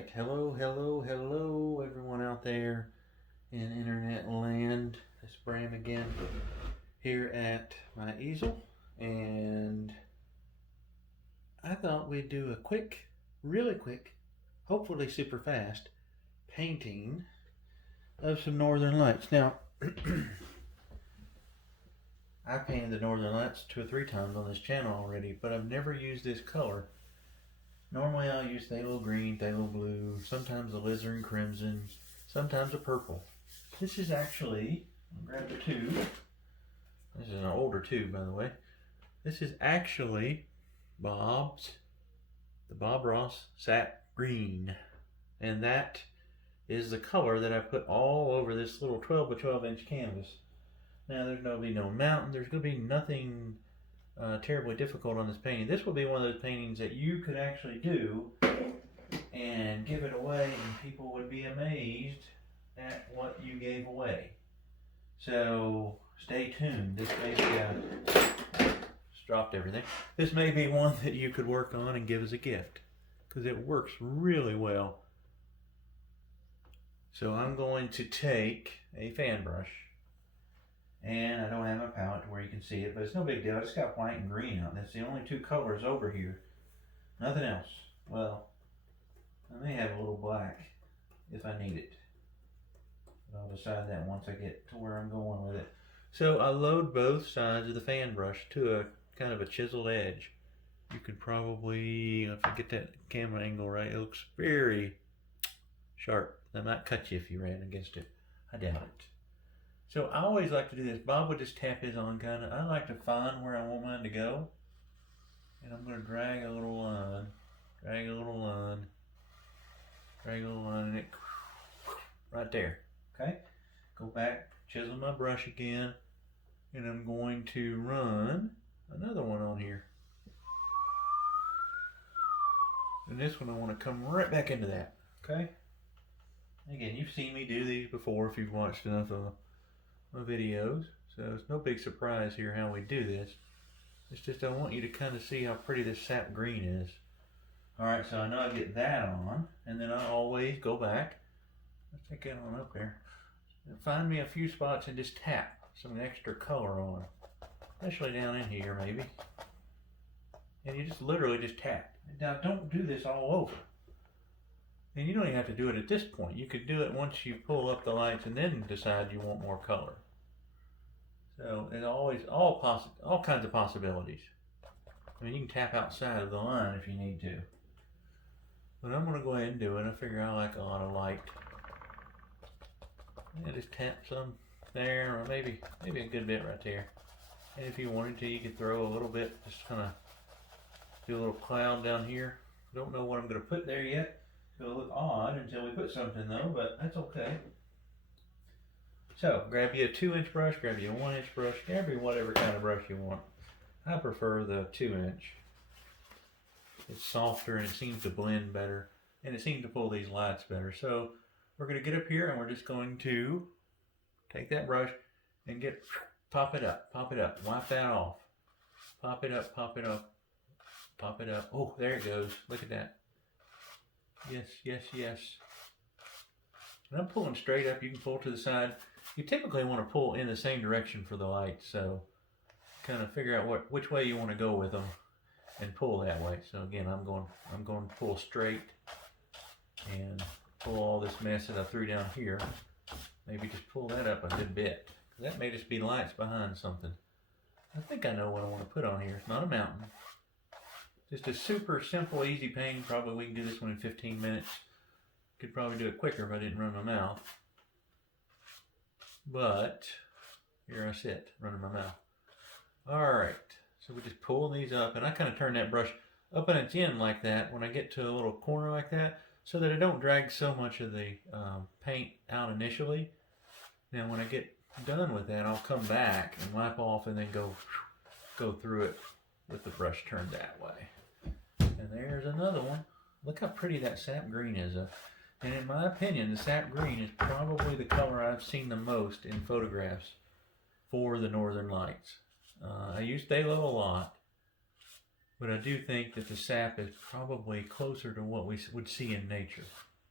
right, hello, everyone out there in internet land. It's Bram again here at my easel, and I thought we'd do a quick, really quick, hopefully super fast painting of some northern lights. Now, I've painted the northern lights 2 or 3 times on this channel already, but I've never used this color. Normally I'll use phthalo green, phthalo blue, sometimes alizarin crimson, sometimes a purple. This is actually, I'll grab the tube. This is an older tube, by the way. This is actually the Bob Ross Sap Green. And that is the color that I put all over this little 12 by 12 inch canvas. Now there's going to be no mountain, there's going to be nothing terribly difficult on this painting. This will be one of those paintings that you could actually do and give it away, and people would be amazed at what you gave away. So stay tuned. This may be just dropped everything. This may be one that you could work on and give as a gift because it works really well. So I'm going to take a fan brush. And I don't have a palette to where you can see it, but it's no big deal. I just got white and green out. That's the only 2 colors over here. Nothing else. Well, I may have a little black if I need it. But I'll decide that once I get to where I'm going with it. So I load both sides of the fan brush to a kind of a chiseled edge. You could probably, if I get that camera angle right, it looks very sharp. That might cut you if you ran against it. I doubt it. So I always like to do this. Bob would just tap his on kind of. I like to find where I want mine to go. And I'm going to drag a little line, drag a little line, drag a little line, and it right there. Okay? Go back, chisel my brush again, and I'm going to run another one on here. And this one I want to come right back into that. Okay? Again, you've seen me do these before if you've watched enough of my videos, so it's no big surprise here how we do this. It's just I want you to kind of see how pretty this sap green is. Alright, so I know I get that on, and then I always go back. Let's take that on up there. And find me a few spots and just tap some extra color on, especially down in here maybe. And you just literally just tap. Now don't do this all over. And you don't even have to do it at this point. You could do it once you pull up the lights and then decide you want more color. So it's always all kinds of possibilities. I mean, you can tap outside of the line if you need to. But I'm going to go ahead and do it. I figure I like a lot of light. And just tap some there, or maybe a good bit right there. And if you wanted to, you could throw a little bit, just kind of do a little cloud down here. Don't know what I'm going to put there yet. It'll look odd until we put something though, but that's okay. So grab you a 2-inch brush, grab you a 1-inch brush, grab you whatever kind of brush you want. I prefer the 2-inch. It's softer and it seems to blend better, and it seems to pull these lights better. So we're going to get up here and we're just going to take that brush and pop it up, wipe that off. Pop it up, pop it up, pop it up. Oh, there it goes. Look at that. Yes. And I'm pulling straight up. You can pull to the side. You typically want to pull in the same direction for the light, so kind of figure out which way you want to go with them and pull that way. So again, I'm going to pull straight and pull all this mess that I threw down here. Maybe just pull that up a good bit. That may just be lights behind something. I think I know what I want to put on here. It's not a mountain. Just a super simple, easy painting. Probably we can do this one in 15 minutes. Could probably do it quicker if I didn't run my mouth. But here I sit, running my mouth. Alright, so we just pull these up, and I kind of turn that brush up on its end like that when I get to a little corner like that, so that I don't drag so much of the paint out initially. Now when I get done with that, I'll come back and wipe off and then go through it with the brush turned that way. And there's another one. Look how pretty that sap green is. And in my opinion, the sap green is probably the color I've seen the most in photographs for the northern lights. I use phthalo a lot, but I do think that the sap is probably closer to what we would see in nature.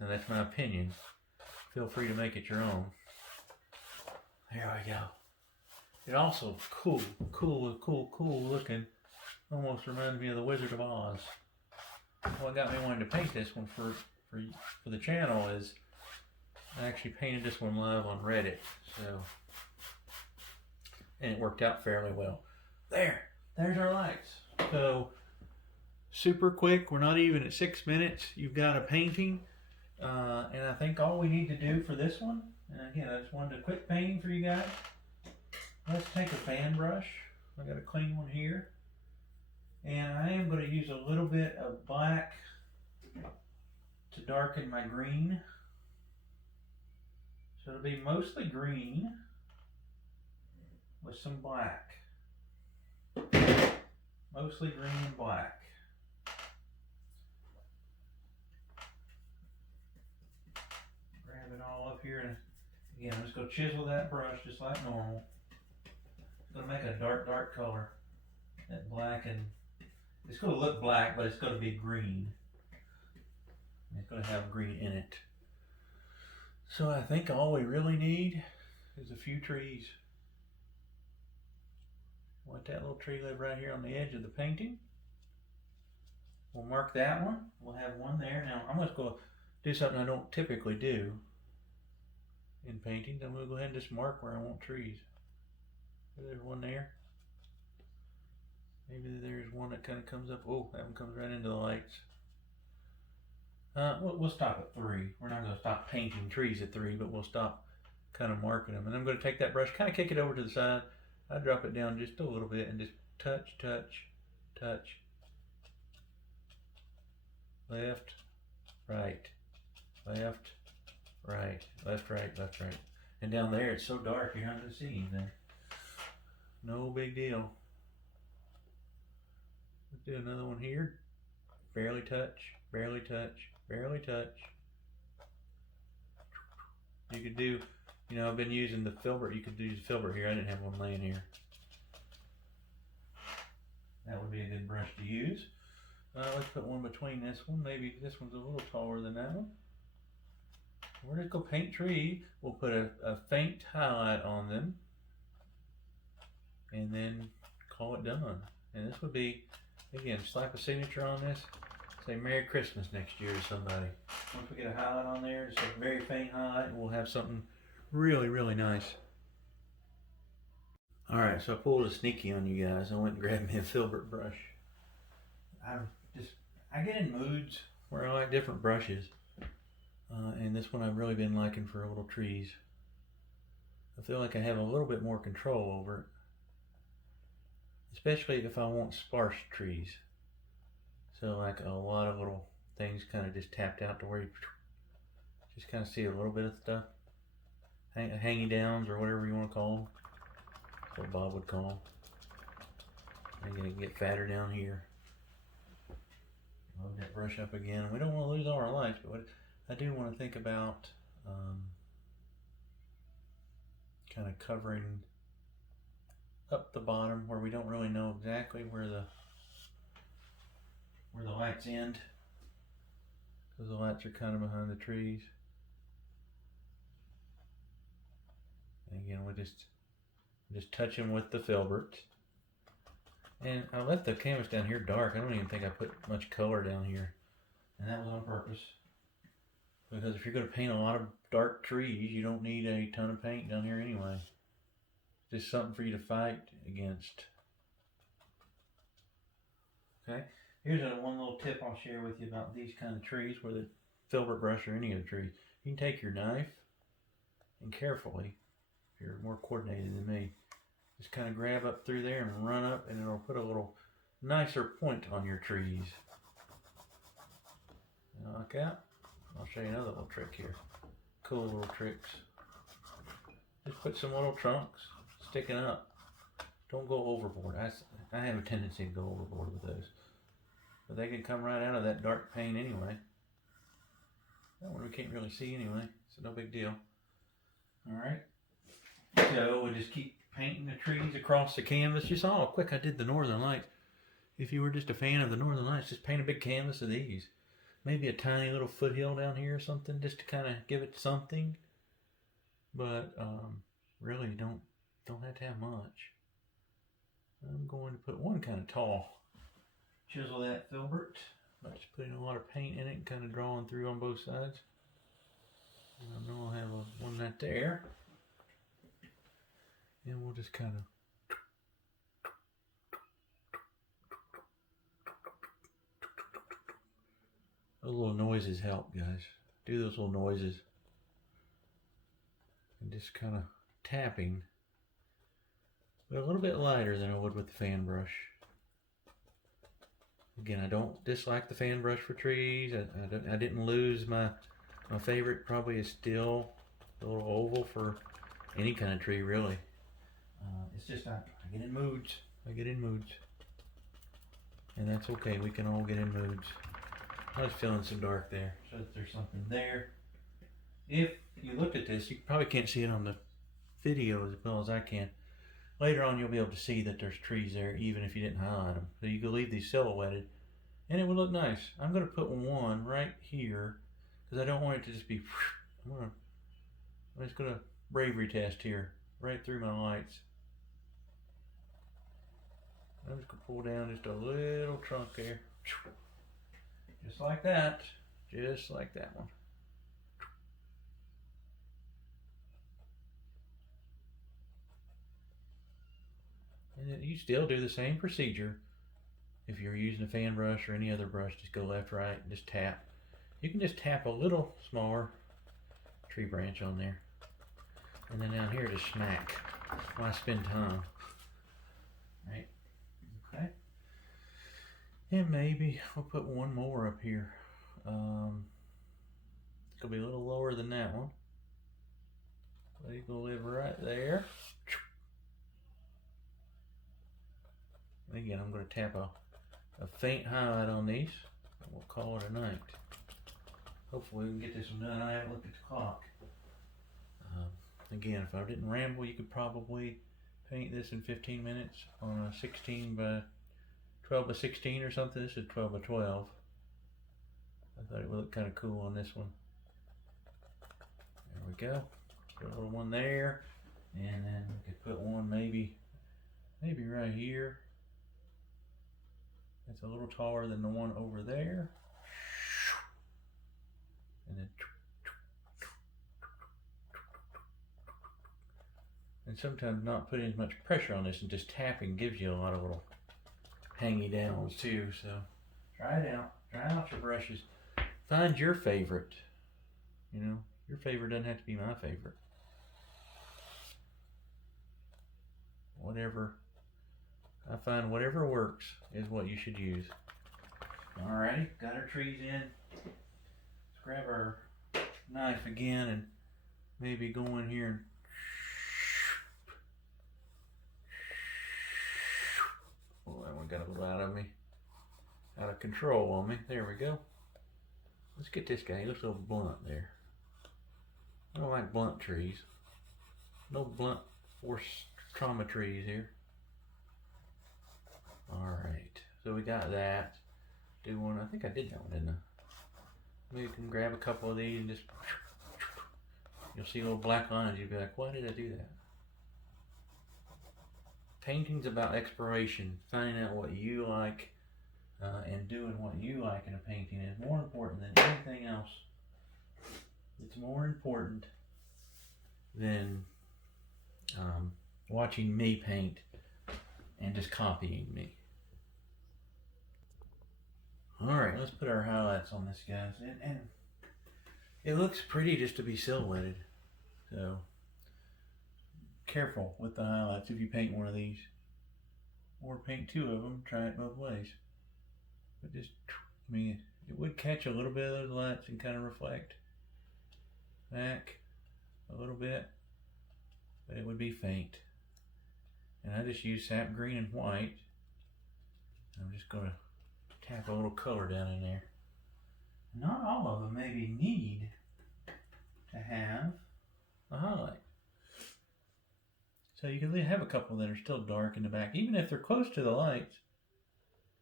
Now that's my opinion. Feel free to make it your own. There we go. It also cool looking. Almost reminds me of the Wizard of Oz. What got me wanting to paint this one for the channel is I actually painted this one live on Reddit, and it worked out fairly well. There's our lights. So super quick. We're not even at 6 minutes. You've got a painting, and I think all we need to do for this one. And again, I just wanted a quick painting for you guys. Let's take a fan brush. I got a clean one here. And I am going to use a little bit of black to darken my green. So it'll be mostly green with some black. Mostly green and black. Grab it all up here, and again, I'm just going to chisel that brush just like normal. It's going to make a dark color. That black, and it's going to look black, but it's going to be green. It's going to have green in it. So I think all we really need is a few trees. Want that little tree live right here on the edge of the painting. We'll mark that one. We'll have one there. Now I'm going to go do something I don't typically do in paintings. I'm going to go ahead and just mark where I want trees. There's one there. Maybe there's one that kind of comes up. Oh, that one comes right into the lights. We'll stop at 3. We're not going to stop painting trees at 3, but we'll stop kind of marking them. And I'm going to take that brush, kind of kick it over to the side. I drop it down just a little bit and just touch. Left, right, left, right, left, right, left, right. And down there, it's so dark, you're not going to see anything. No big deal. Let's do another one here. Barely touch, barely touch, barely touch. You could do, you know, I've been using the filbert. You could use the filbert here. I didn't have one laying here. That would be a good brush to use. Let's put one between this one. Maybe this one's a little taller than that one. We're just going to paint tree. We'll put a faint highlight on them. And then call it done. And this would be, again, slap a signature on this. Say Merry Christmas next year to somebody. Once we get a highlight on there, just a very faint highlight, and we'll have something really, really nice. Alright, so I pulled a sneaky on you guys. I went and grabbed me a filbert brush. I get in moods where I like different brushes. And this one I've really been liking for little trees. I feel like I have a little bit more control over it. Especially if I want sparse trees. So like a lot of little things kind of just tapped out to where you just kind of see a little bit of stuff. Hangy downs or whatever you want to call them. That's what Bob would call them. And you can get fatter down here. Load that brush up again. We don't want to lose all our lights, but I do want to think about kind of covering up the bottom where we don't really know exactly where the lights end, because the lights are kind of behind the trees. And again, we just touch them with the filbert. And I left the canvas down here dark. I don't even think I put much color down here, and that was on purpose. Because if you're going to paint a lot of dark trees, you don't need a ton of paint down here anyway. Just something for you to fight against. Okay, here's one little tip I'll share with you about these kind of trees, whether it's filbert brush or any of the trees. You can take your knife and carefully, if you're more coordinated than me, just kind of grab up through there and run up, and it'll put a little nicer point on your trees. And like that. I'll show you another little trick here. Cool little tricks. Just put some little trunks sticking up. Don't go overboard. I have a tendency to go overboard with those. But they can come right out of that dark paint anyway. That one we can't really see anyway, so no big deal. Alright. So we'll just keep painting the trees across the canvas. You saw how quick I did the Northern Lights. If you were just a fan of the Northern Lights, just paint a big canvas of these. maybe a tiny little foothill down here or something, just to kind of give it something. But really don't have to have much. I'm going to put one kind of tall chisel that filbert. I'm just putting a lot of paint in it and kind of drawing through on both sides. And I know I'll have one right there. And we'll just kind of those little noises help, guys. Do those little noises. And just kind of tapping. But a little bit lighter than I would with the fan brush. Again, I don't dislike the fan brush for trees. I didn't lose my favorite. Probably is still the little oval for any kind of tree, really. It's just I get in moods. And that's okay. We can all get in moods. I was feeling so dark there. So there's something there. If you looked at this, you probably can't see it on the video as well as I can. Later on, you'll be able to see that there's trees there, even if you didn't highlight them. So you can leave these silhouetted, and it would look nice. I'm going to put one right here, because I don't want it to just be, I'm just going to bravery test here, right through my lights. I'm just going to pull down just a little trunk there. Just like that. Just like that one. And you still do the same procedure. If you're using a fan brush or any other brush, just go left, right, and just tap. You can just tap a little smaller tree branch on there. And then down here, just smack. Why spend time? Right? Okay. And maybe we'll put one more up here. It's gonna be a little lower than that one. But he's gonna live right there. And again, I'm gonna tap a faint highlight on these. And we'll call it a night. Hopefully we can get this one done. I haven't looked at the clock. Again, if I didn't ramble, you could probably paint this in 15 minutes on a 16 by 12 by 16 or something. This is 12 by 12. I thought it would look kind of cool on this one. There we go. Put a little one there, and then we could put one maybe right here. It's a little taller than the one over there. And then, and sometimes not putting as much pressure on this and just tapping gives you a lot of little hangy downs too. So try it out. Try out your brushes. Find your favorite. You know, your favorite doesn't have to be my favorite. Whatever. I find whatever works is what you should use. Alrighty, got our trees in. Let's grab our knife again and maybe go in here and oh, that one got a little out of me. Out of control on me. There we go. Let's get this guy. He looks a little blunt there. I don't like blunt trees. No blunt force trauma trees here. Alright. So we got that. Do one. I think I did that one, didn't I? Maybe you can grab a couple of these and just you'll see little black lines. You'll be like, why did I do that? Painting's about exploration. Finding out what you like and doing what you like in a painting is more important than anything else. It's more important than watching me paint and just copying me. Alright, let's put our highlights on this, guys. And it looks pretty just to be silhouetted. So, careful with the highlights if you paint one of these. Or paint two of them, try it both ways. But just, I mean, it would catch a little bit of those lights and kind of reflect back a little bit. But it would be faint. And I just use sap green and white. I'm just going to tap a little color down in there. Not all of them maybe need to have a highlight. So you can have a couple that are still dark in the back. Even if they're close to the lights,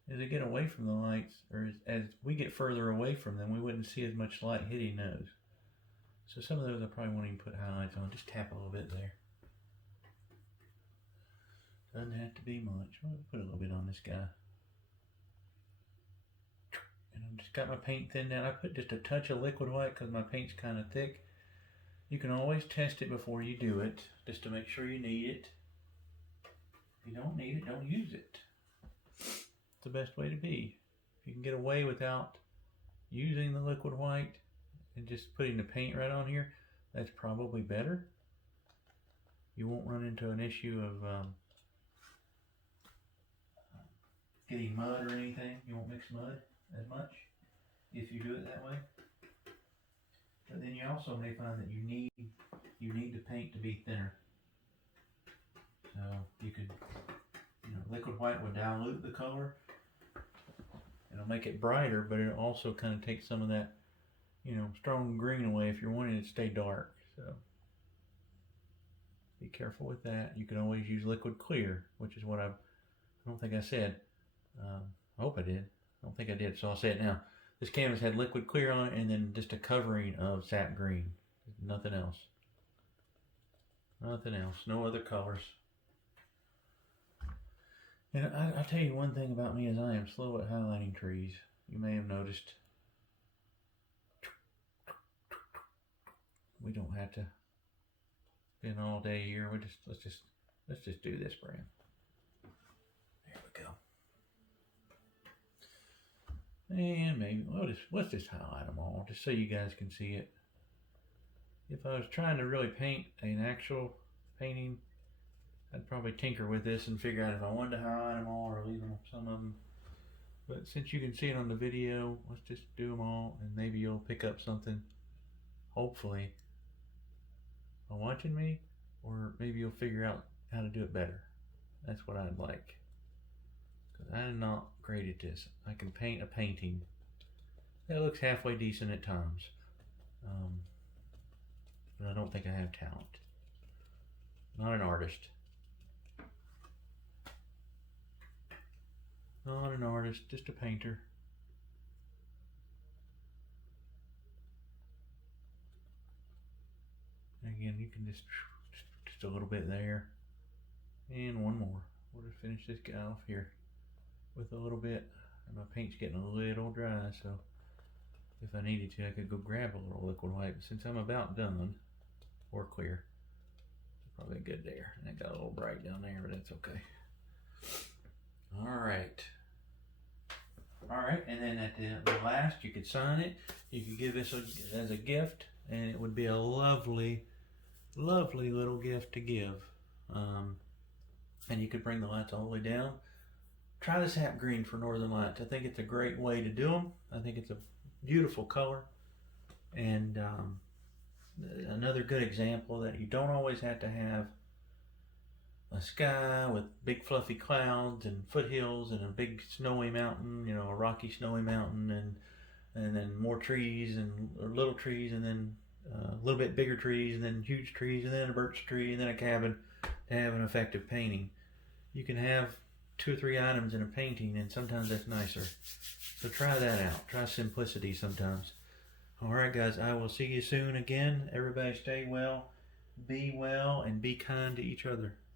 as they get away from the lights, or as we get further away from them, we wouldn't see as much light hitting those. So some of those I probably won't even put highlights on. Just tap a little bit there. Doesn't have to be much. I'll put a little bit on this guy. And I've just got my paint thinned down. I put just a touch of liquid white because my paint's kind of thick. You can always test it before you do it, just to make sure you need it. If you don't need it, don't use it. It's the best way to be. If you can get away without using the liquid white and just putting the paint right on here, that's probably better. You won't run into an issue of getting mud or anything. You won't mix mud as much if you do it that way. But then you also may find that you need the paint to be thinner. So you could, liquid white would dilute the color. It'll make it brighter, but it'll also kind of take some of that, strong green away if you're wanting it to stay dark. So be careful with that. You can always use liquid clear, which is what I don't think I said. I hope I did. I don't think I did, so I'll say it now. This canvas had liquid clear on it and then just a covering of sap green. Nothing else. Nothing else. No other colors. And I'll tell you one thing about me is I am slow at highlighting trees. You may have noticed. We don't have to spend all day here. Let's just do this, Bram. There we go. And maybe let's just highlight them all, just so you guys can see it. If I was trying to really paint an actual painting, I'd probably tinker with this and figure out if I wanted to highlight them all or leave them some of them. But since you can see it on the video, let's just do them all, and maybe you'll pick up something, hopefully, by watching me, or maybe you'll figure out how to do it better. That's what I'd like. I'm not great at this. I can paint a painting that looks halfway decent at times, but I don't think I have talent. Not an artist. Not an artist, just a painter. Again, you can just a little bit there, and one more. We'll just finish this guy off here with a little bit, and my paint's getting a little dry, so if I needed to I could go grab a little liquid white, but since I'm about done, or clear, it's probably good there. And it got a little bright down there, but that's okay. Alright, and then at the last you could sign it. You could give this as a gift, and it would be a lovely little gift to give. And you could bring the lights all the way down. Try the sap green for Northern Lights. I think it's a great way to do them. I think it's a beautiful color. And another good example that you don't always have to have a sky with big fluffy clouds and foothills and a big snowy mountain, a rocky snowy mountain, and then more trees or little trees, and then a little bit bigger trees, and then huge trees, and then a birch tree, and then a cabin to have an effective painting. You can have 2 or 3 items in a painting, and sometimes that's nicer. So try that out. Try simplicity sometimes. Alright guys, I will see you soon again. Everybody stay well, be kind to each other.